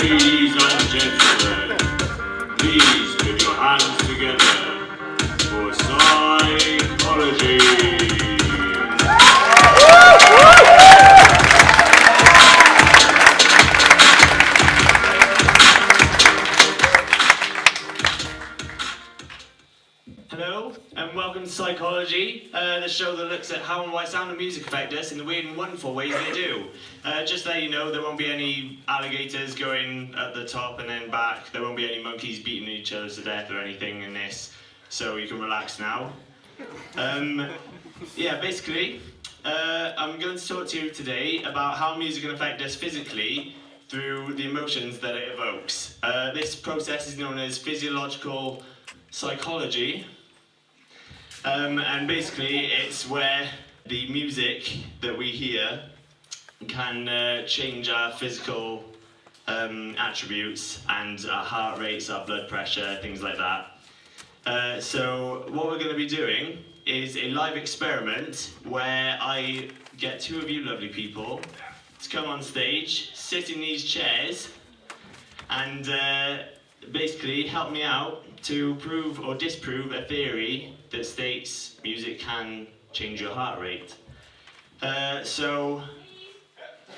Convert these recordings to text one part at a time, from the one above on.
Ladies and gentlemen, please put your hands together for SiCology. Hello, and welcome to SiCology, the show that looks at how and why sound and music affect us in the weird and wonderful ways they do. Just to let you know, there won't be any alligators going at the top and then back. There won't be any monkeys beating each other to death or anything in this, so you can relax now. Basically, I'm going to talk to you today about how music can affect us physically through the emotions that it evokes. This process is known as physiological psychology. And basically it's where the music that we hear can change our physical attributes and our heart rates, our blood pressure, things like that. So what we're going to be doing is a live experiment where I get two of you lovely people to come on stage, sit in these chairs and basically help me out to prove or disprove a theory that states music can change your heart rate. So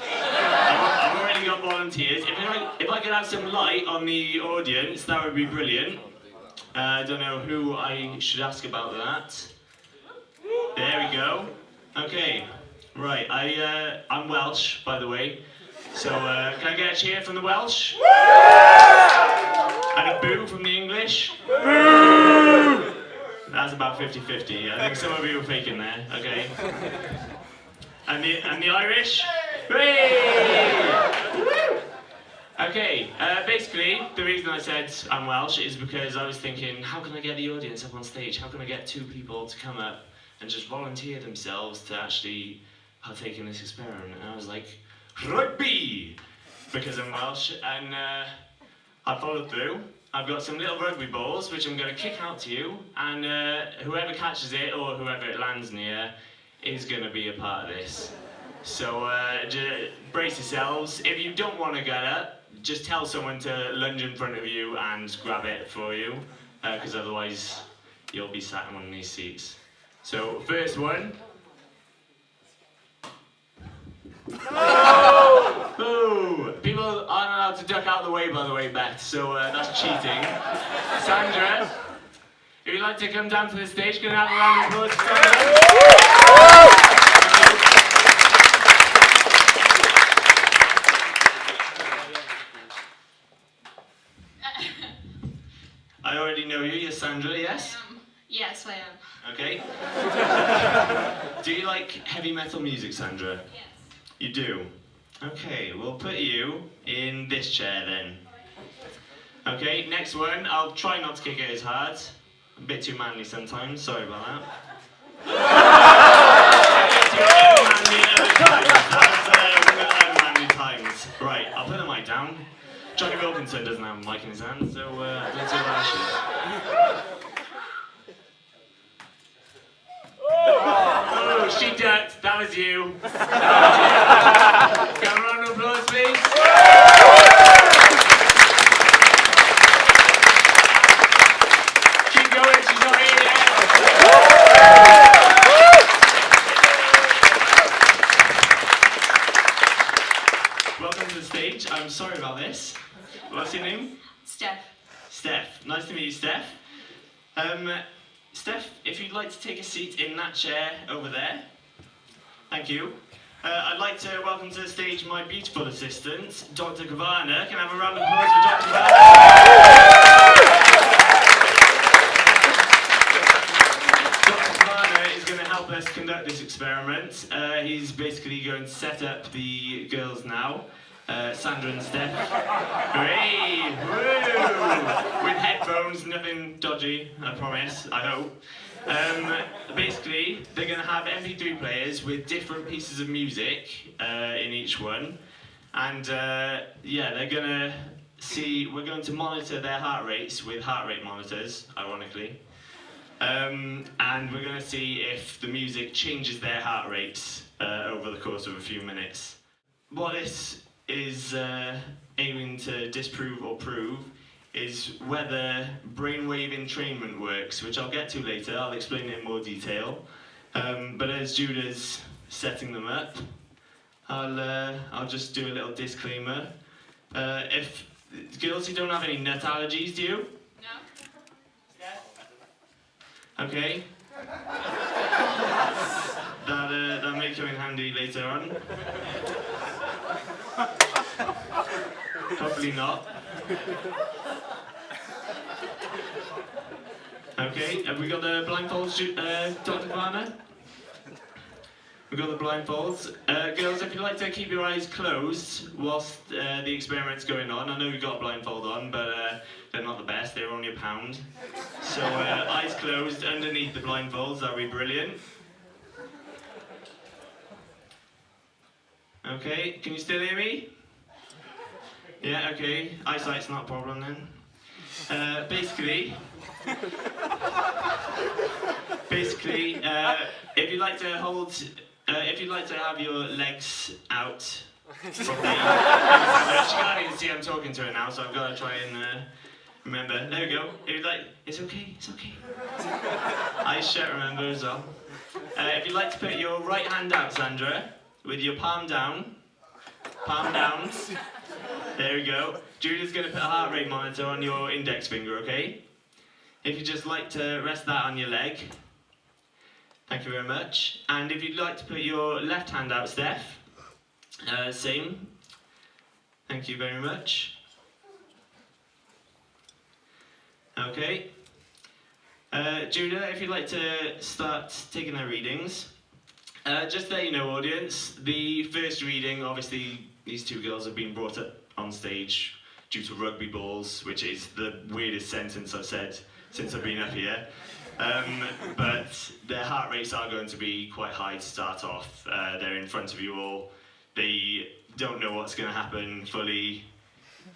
I've already got volunteers. If I could have some light on the audience, that would be brilliant. I don't know who I should ask about that. There we go. Okay, right. I'm Welsh, by the way. So can I get a cheer from the Welsh? And a boo from the English? Boo! That's about 50-50. I think some of you are faking there. Okay. And the Irish? Hooray! Okay, basically, the reason I said I'm Welsh is because I was thinking, how can I get the audience up on stage? How can I get two people to come up and just volunteer themselves to actually partake in this experiment? And I was like, rugby! Because I'm Welsh, and I followed through. I've got some little rugby balls which I'm going to kick out to you, and whoever catches it or whoever it lands near is going to be a part of this. So brace yourselves. If you don't want to get up, just tell someone to lunge in front of you and grab it for you, because otherwise you'll be sat in one of these seats. So first one. No! Boo! People aren't allowed to duck out of the way, by the way, Beth, so that's cheating. Sandra, if you'd like to come down to the stage, can I have a round of applause for Sandra? I already know you, you're Sandra, yes? I am. Yes, I am. Okay. Do you like heavy metal music, Sandra? Yes. You do? Okay, we'll put you in this chair then. Okay, next one. I'll try not to kick it as hard. A bit too manly sometimes, sorry about that. Manly times. Right, I'll put the mic down. Johnny Wilkinson doesn't have a mic in his hand, so let's see what that is. Oh, she ducked. That was you. Can a round of applause, please? Keep going, she's not here yet. Welcome to the stage. I'm sorry about this. What's your name? Steph. Steph. Nice to meet you, Steph. Steph, if you'd like to take a seat in that chair over there. Thank you. I'd like to welcome to the stage my beautiful assistant, Dr. Kavana. Can I have a round of applause for Dr. Kavana? Dr. Kavana is going to help us conduct this experiment. He's basically going to set up the girls now. Sandra and Steph. Hooray! Woo! With headphones, nothing dodgy, I promise, I hope. Basically, they're going to have MP3 players with different pieces of music in each one. And they're going to see, we're going to monitor their heart rates with heart rate monitors, ironically. And we're going to see if the music changes their heart rates over the course of a few minutes. What this is aiming to disprove or prove is whether brainwave entrainment works, which I'll get to later. I'll explain it in more detail. But as Judah's setting them up, I'll just do a little disclaimer. If girls, you don't have any nut allergies, do you? No. Okay. That'll make you in handy later on. Probably not. Okay, have we got the blindfolds, Dr. Varner? We've got the blindfolds. Girls, if you'd like to keep your eyes closed whilst the experiment's going on. I know you've got a blindfold on, but they're not the best, they're only £1. So eyes closed underneath the blindfolds, that'd be brilliant. Okay, can you still hear me? Yeah, okay, eyesight's not a problem then. Basically, if you'd like to hold, if you'd like to have your legs out from the, she can't even see I'm talking to her now, so I've got to try and remember. There we go. If you'd like, it's okay, it's okay. Eyes shut, remember as well. If you'd like to put your right hand out, Sandra, with your palm down. Palm down. There we go. Judah's going to put a heart rate monitor on your index finger, okay? If you'd just like to rest that on your leg. Thank you very much. And if you'd like to put your left hand out, Steph. Same. Thank you very much. Okay. Judah, if you'd like to start taking their readings. Just to let you know, audience, the first reading, obviously, these two girls have been brought up on stage due to rugby balls, which is the weirdest sentence I've said since I've been up here. But their heart rates are going to be quite high to start off. They're in front of you all. They don't know what's going to happen fully.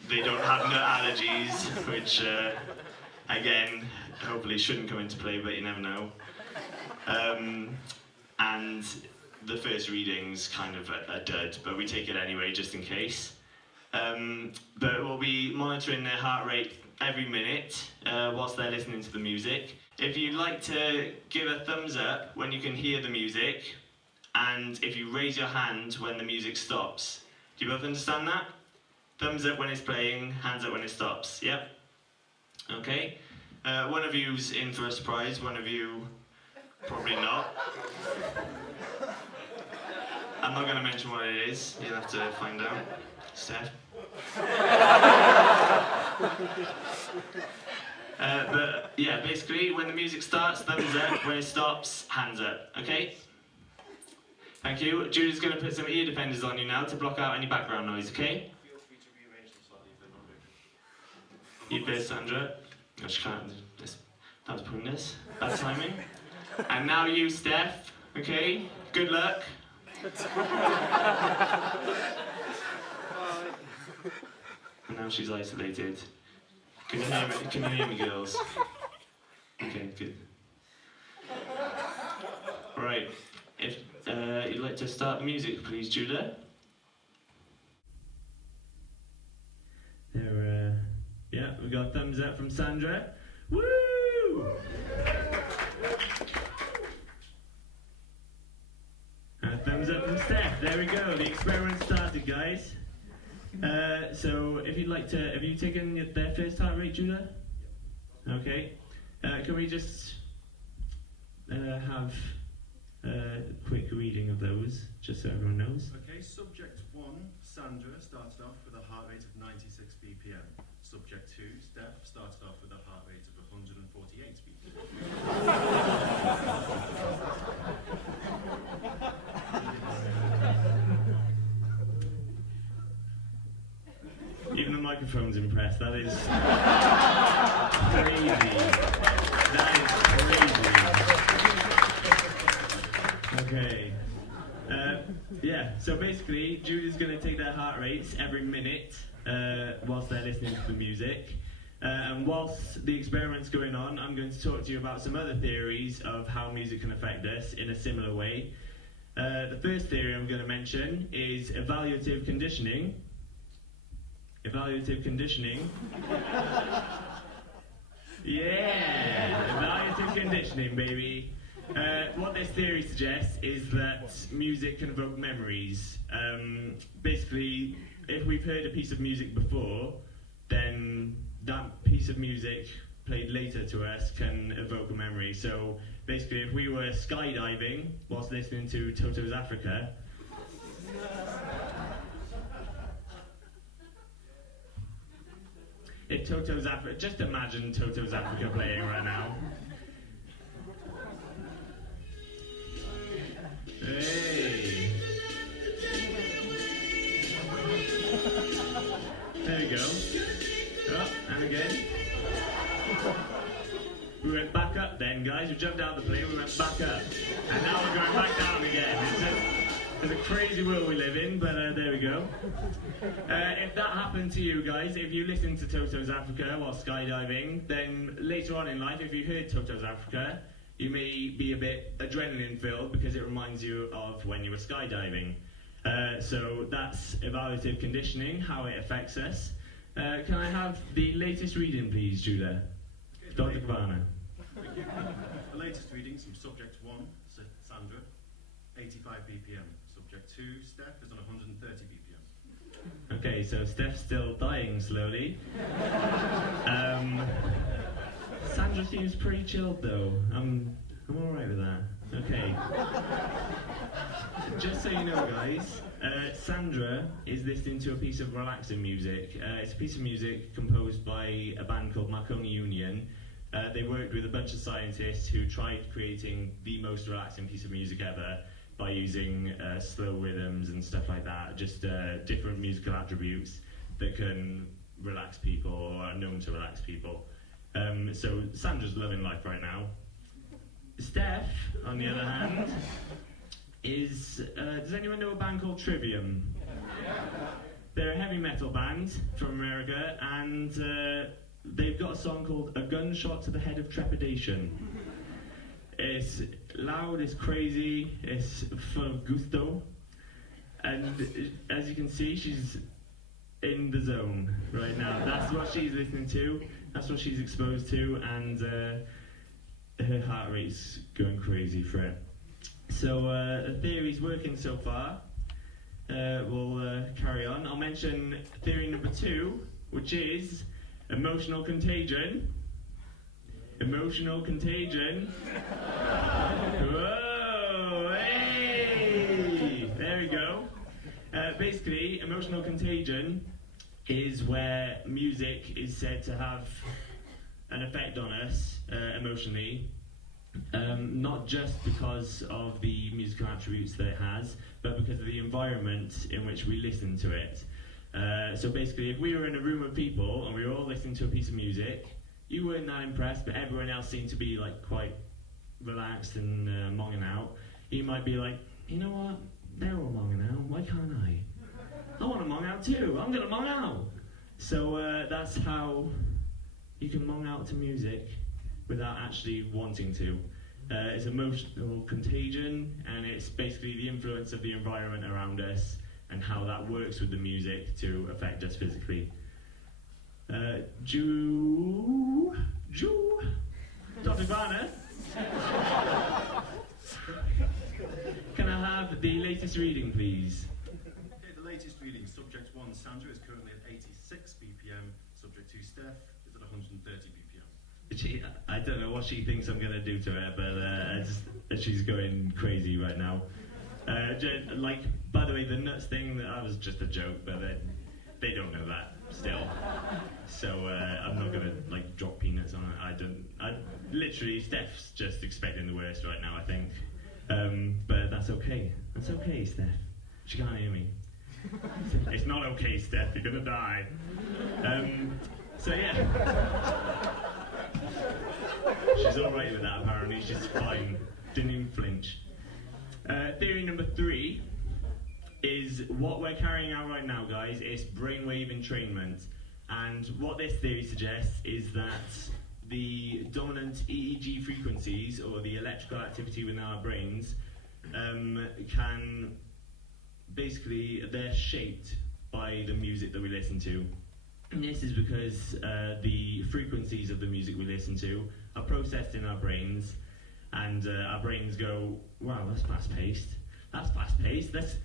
They don't have nut allergies, which, again, hopefully shouldn't come into play, but you never know. And the first reading's kind of a dud, but we take it anyway, just in case. But we'll be monitoring their heart rate every minute whilst they're listening to the music. If you'd like to give a thumbs up when you can hear the music, and if you raise your hand when the music stops. Do you both understand that? Thumbs up when it's playing, hands up when it stops. Yep? Okay. One of you's in for a surprise, one of you probably not. I'm not going to mention what it is, you'll have to find out. Steph. But yeah, basically, when the music starts, thumbs up. When it stops, hands up. Okay? Thank you. Julie's going to put some ear defenders on you now to block out any background noise, okay? Feel free to rearrange them slightly if they're not working. You first, Sandra. Oh, she can't. That was pointless. Bad timing. And now you, Steph. Okay? Good luck. And now she's isolated. Can you hear me, girls? Okay, good. Right. If you'd like to start the music, please, Judah. There. Yeah, we got thumbs up from Sandra. Woo! Thumbs up from Steph. There we go. The experiment started, guys. So, if you'd like to, have you taken their first heart rate, Judah? Okay. Can we just have a quick reading of those, just so everyone knows? Okay, subject 1, Sandra, started off with a heart rate of 96 BPM. Subject 2, Steph, started off with a heart rate of 148 BPM. Even the microphone's impressed. That is crazy. That is crazy. Okay. Yeah, so basically, Julie's going to take their heart rates every minute whilst they're listening to the music. And whilst the experiment's going on, I'm going to talk to you about some other theories of how music can affect us in a similar way. The first theory I'm going to mention is evaluative conditioning. Evaluative conditioning. Yeah, evaluative conditioning, baby. What this theory suggests is that music can evoke memories. Basically, if we've heard a piece of music before, then that piece of music played later to us can evoke a memory. So basically, if we were skydiving whilst listening to Toto's Africa, if Toto's Africa, just imagine Toto's Africa playing right now. Hey! There we go. Oh, and again. We went back up then, guys. We jumped out of the plane, we went back up. And now we're going back down again. It's a crazy world we live in, but there we go. If that happened to you guys, if you listened to Toto's Africa while skydiving, then later on in life, if you heard Toto's Africa, you may be a bit adrenaline filled because it reminds you of when you were skydiving. So that's evaluative conditioning, how it affects us. Can I have the latest reading, please, Judah? Dr. Kavana. The latest readings from subject 1, Sandra, 85 BPM. Subject 2, Steph, is on 130 BPM. Okay, so Steph's still dying slowly. Sandra seems pretty chilled though. I'm alright with that. Okay. Just so you know, guys, Sandra is listening to a piece of relaxing music. It's a piece of music composed by a band called Marconi Union. They worked with a bunch of scientists who tried creating the most relaxing piece of music ever by using slow rhythms and stuff like that, just different musical attributes that can relax people or are known to relax people. So Sandra's loving life right now. Steph, on the other hand, is... does anyone know a band called Trivium? They're a heavy metal band from America, and they've got a song called A Gunshot to the Head of Trepidation. It's loud, it's crazy, it's full of gusto, and as you can see, she's in the zone right now. That's what she's listening to, that's what she's exposed to, and her heart rate's going crazy for it. So the theory's working so far. We'll carry on. I'll mention theory number 2, which is emotional contagion. Emotional contagion. Whoa! Hey! There we go. Basically, emotional contagion is where music is said to have an effect on us emotionally, not just because of the musical attributes that it has, but because of the environment in which we listen to it. So basically, if we were in a room of people and we were all listening to a piece of music, you weren't that impressed, but everyone else seemed to be like quite relaxed and monging out. You might be like, you know what? They're all monging out. Why can't I? I want to mong out too. I'm gonna mong out. So that's how you can mong out to music without actually wanting to. It's emotional contagion, and it's basically the influence of the environment around us and how that works with the music to affect us physically. Dr. Garner, can I have the latest reading, please? Okay, the latest reading, subject 1, Sandra, is currently at 86 BPM. Subject 2, Steph, is at 130 BPM. I don't know what she thinks I'm going to do to her, but she's going crazy right now. Like, by the way, the nuts thing, that was just a joke, but they don't know that still. So I'm not going to like drop peanuts on it. Literally, Steph's just expecting the worst right now, I think. But that's okay. That's okay, Steph. She can't hear me. It's not okay, Steph. You're going to die. So yeah. She's alright with that, apparently. She's fine. Didn't even flinch. Theory number 3 is what we're carrying out right now, guys. It's brainwave entrainment. And what this theory suggests is that the dominant EEG frequencies, or the electrical activity within our brains, can basically, they're shaped by the music that we listen to. And this is because the frequencies of the music we listen to are processed in our brains, and our brains go, wow, that's fast-paced. That's fast-paced. Let's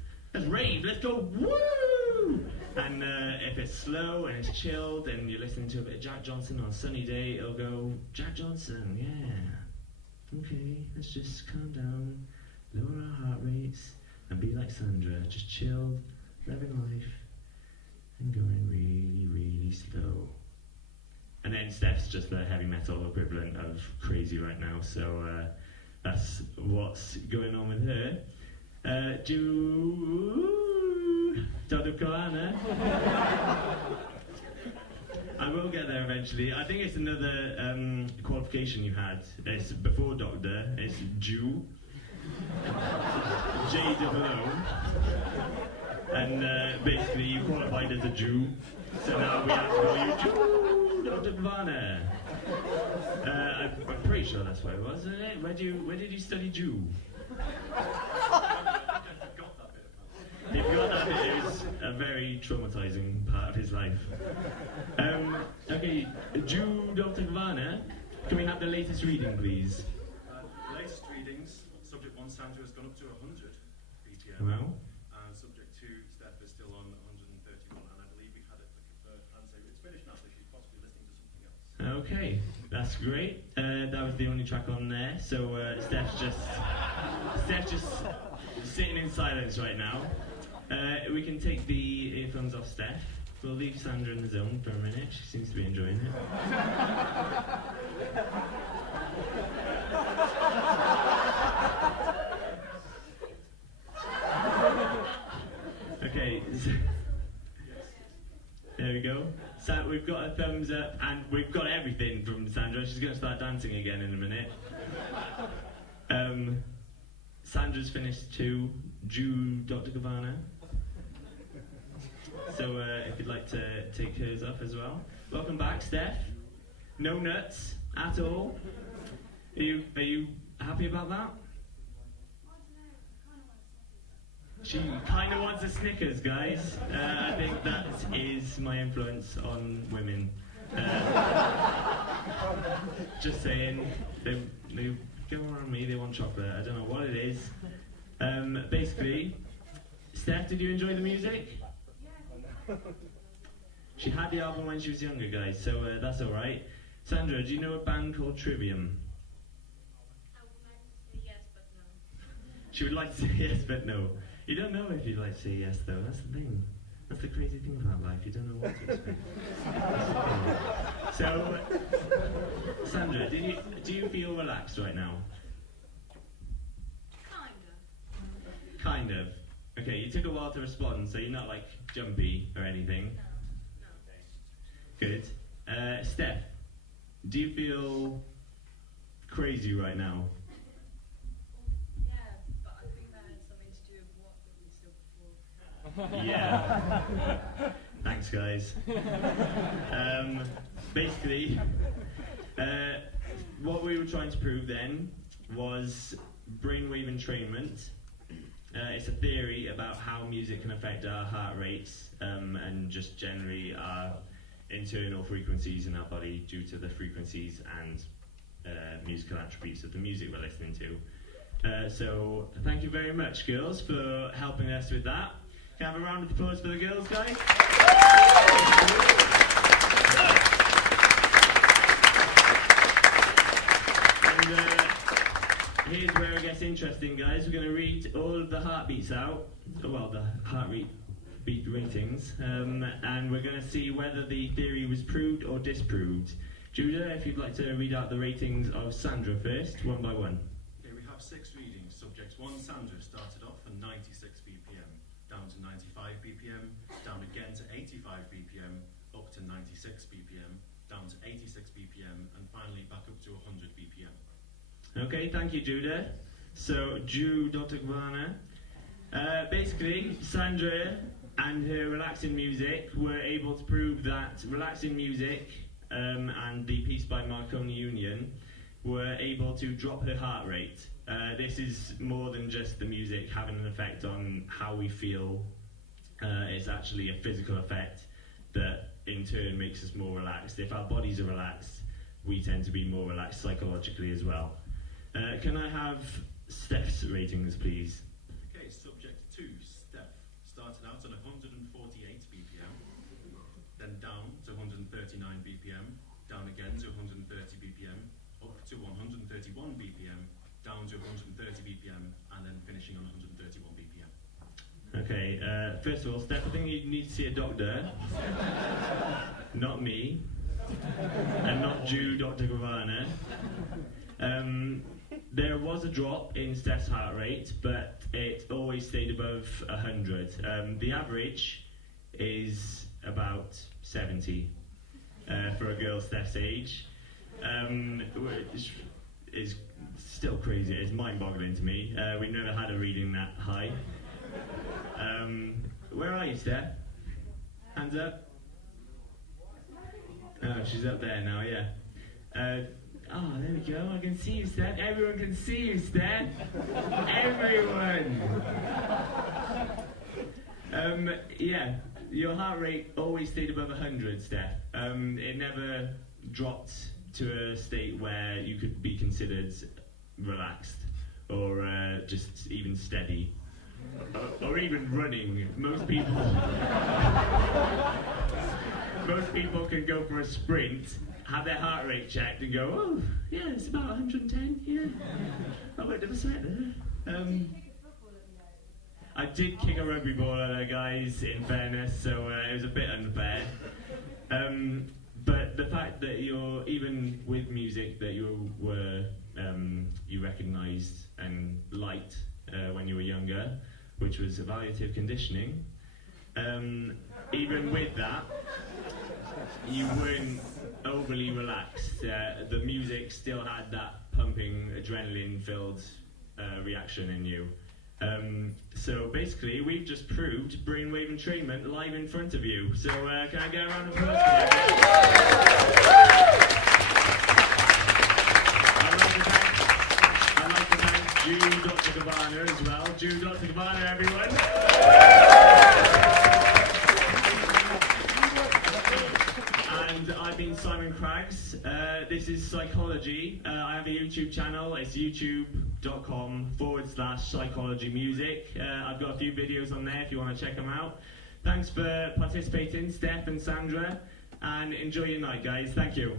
rave. Let's go, woo! And if it's slow and it's chilled and you're listening to a bit of Jack Johnson on a sunny day, it'll go, Jack Johnson, yeah. Okay, let's just calm down, lower our heart rates, and be like Sandra, just chilled, living life, and going really, really slow. And then Steph's just the heavy metal equivalent of crazy right now, so that's what's going on with her. Dr. Kalana. I will get there eventually. I think it's another qualification you had. It's before doctor, it's Jew. J-double-O. And basically you qualified as a Jew. So now we have to call you Jew, Dr. Kalana. I'm pretty sure that's what it was, isn't it? Where did you study Jew? If you got that bit, it was a very traumatizing part of his life. Okay, Jew Dr. Varner, can we have the latest reading, please? Latest readings, subject 1, Sandra, has gone up to 100 BPM. Well. And subject 2, Steph, is still on 131, and I believe we had it like a third answer. It's finished now, so she's possibly listening to something else. Okay, that's great. That was the only track on there, so Steph's just sitting in silence right now. We can take the earphones off Steph. We'll leave Sandra in the zone for a minute. She seems to be enjoying it. Okay. There we go. So we've got a thumbs up, and we've got everything from Sandra. She's going to start dancing again in a minute. Sandra's finished too. Jew Dr. Kavana. So if you'd like to take hers off as well. Welcome back, Steph. No nuts at all. Are you happy about that? She kind of wants a Snickers, guys. I think that is my influence on women. Just saying, they go around me, they want chocolate. I don't know what it is. Basically, Steph, did you enjoy the music? She had the album when she was younger, guys, so that's alright. Sandra, do you know a band called Trivium? I would like to say yes, but no. She would like to say yes, but no. You don't know if you'd like to say yes, though. That's the thing. That's the crazy thing about life. You don't know what to expect. So, Sandra, do you feel relaxed right now? Kind of. Okay, you took a while to respond, so you're not like jumpy or anything. No. Good. Steph, do you feel crazy right now? Yeah, but I think that had something to do with what we said before. Yeah. Thanks, guys. Basically, what we were trying to prove then was brainwave entrainment. It's a theory about how music can affect our heart rates and just generally our internal frequencies in our body due to the frequencies and musical attributes of the music we're listening to. So thank you very much, girls, for helping us with that. Can I have a round of applause for the girls, guys? And here's where it gets interesting, guys. We're going to read all of the heartbeats out, well, the heart rate beat ratings, and we're going to see whether the theory was proved or disproved. Judah, if you'd like to read out the ratings of Sandra first, one by one. Okay, we have 6 readings. Subject 1, Sandra, started off at 96 BPM, down to 95 BPM, down again to 85 BPM, up to 96 BPM, down to 86 BPM, and finally back up to 100 BPM. Okay, thank you, Judah. So, Dr. Gwana. Basically, Sandra and her relaxing music were able to prove that relaxing music and the piece by Marconi Union were able to drop her heart rate. This is more than just the music having an effect on how we feel. It's actually a physical effect that in turn makes us more relaxed. If our bodies are relaxed, we tend to be more relaxed psychologically as well. Can I have Steph's ratings, please? Okay, subject 2, Steph, started out on 148 BPM, then down to 139 BPM, down again to 130 BPM, up to 131 BPM, down to 130 BPM, and then finishing on 131 BPM. Okay, first of all, Steph, I think you need to see a doctor. Not me. And not Dr. Gravana. There was a drop in Steph's heart rate, but it always stayed above 100. The average is about 70 for a girl Steph's age. Which is still crazy. It's mind-boggling to me. We've never had a reading that high. Where are you, Steph? Hands up. Oh, she's up there now, yeah. There we go. I can see you, Steph. Everyone can see you, Steph. Everyone. Yeah, your heart rate always stayed above 100, Steph. It never dropped to a state where you could be considered relaxed or just even steady. Or even running. Most people can go for a sprint, have their heart rate checked and go, oh, yeah, it's about 110, yeah. I went to the sweat there. I did kick a rugby ball at her, guys, in fairness, so it was a bit unfair. But the fact that you're, even with music, that you were, you recognised and liked when you were younger, which was evaluative conditioning, even with that, you weren't overly relaxed. The music still had that pumping, adrenaline-filled reaction in you. So basically, we've just proved Brainwave entrainment live in front of you. So can I get a round of applause? I'd like to thank Dr. Gavana as well. Dr. Gavana, everyone. And I've been Simon Craggs. This is SiCology. I have a YouTube channel. It's youtube.com/SiCology music. I've got a few videos on there if you want to check them out. Thanks for participating, Steph and Sandra, and enjoy your night, guys. Thank you.